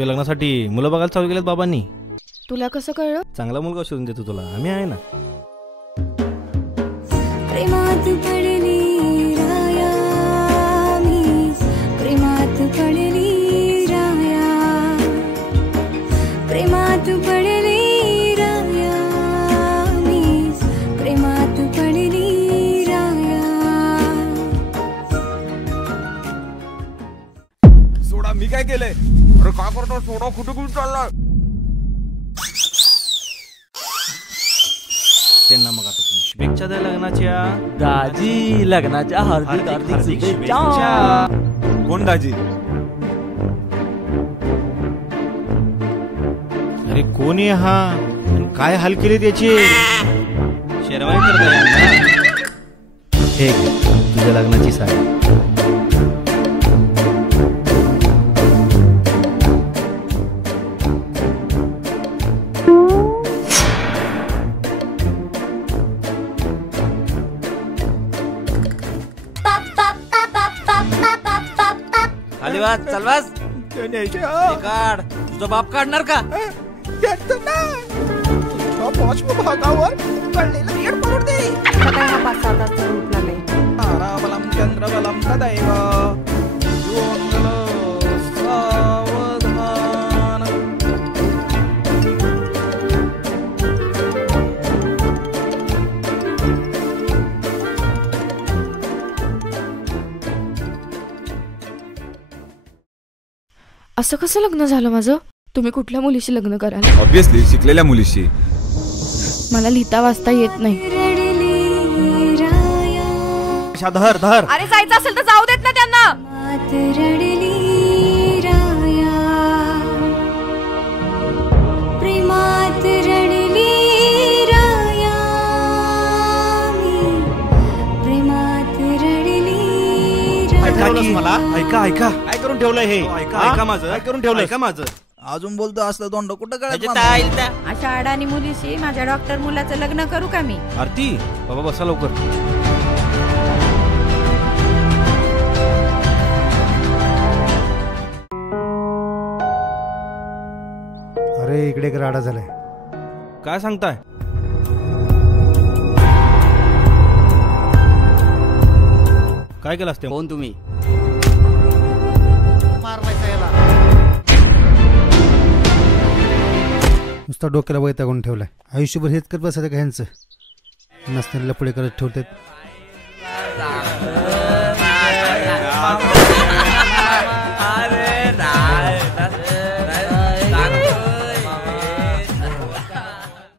तुझ्या लग्नासाठी मुलं बघायला चालू केलेत बाबांनी. तुला कसं कळलं? चांगला मुलगा शोधून देतो तुला, आम्ही आहे ना. प्रेमात पडली राया मी, प्रेमात पडली राया, प्रेमात पडली राया मी, प्रेमात पडली राया. सोडा, मी काय केलंय? अरे काय करतो? सोडा, कुठे कुठे चालला? त्यांना मग आता शुभेच्छा द्या लग्नाच्या. दाजी लग्नाच्या हार्दिक हार्दिक शुभेच्छा. कोण दाजी? अरे कोण आहे हा? काय हाल केले त्याचे? शेरवानी करता हे तुझ्या लग्नाची साडी. खाली वाच, चल वाच. काढ, तुझा बाप काढणार का? असं कसं लग्न झालं माझं? तुम्ही कुठल्या मुलीशी लग्न कराल? ऑब्विसली शिकलेल्या मुलीशी. मला लिहिता वाचता येत नाही. धर धर. अरे जायचं असेल तर जाऊ देत ना त्यांना. रडली राया, प्रेमात रडली राया मी, प्रेमात रडली राया. मला ऐका ऐका, काय करून ठेवलंय हे? ऐका माझं, काय करून ठेवलं? ऐका माझं. अजून बोलतो असलं तोंड कुठं अशा अडाणी मुलीशी माझ्या डॉक्टर मुलाचं लग्न करू का मी? आरती बाबा बसा लवकर. अरे इकडे एक राडा झालाय. काय सांगताय? काय केलं असते? कोण तुम्ही? नुसता डोक्याला वैतागून ठेवलाय. आयुष्यभर हेच करत बसायचं का ह्यांचं? नसताना पुढे करत ठेवतात.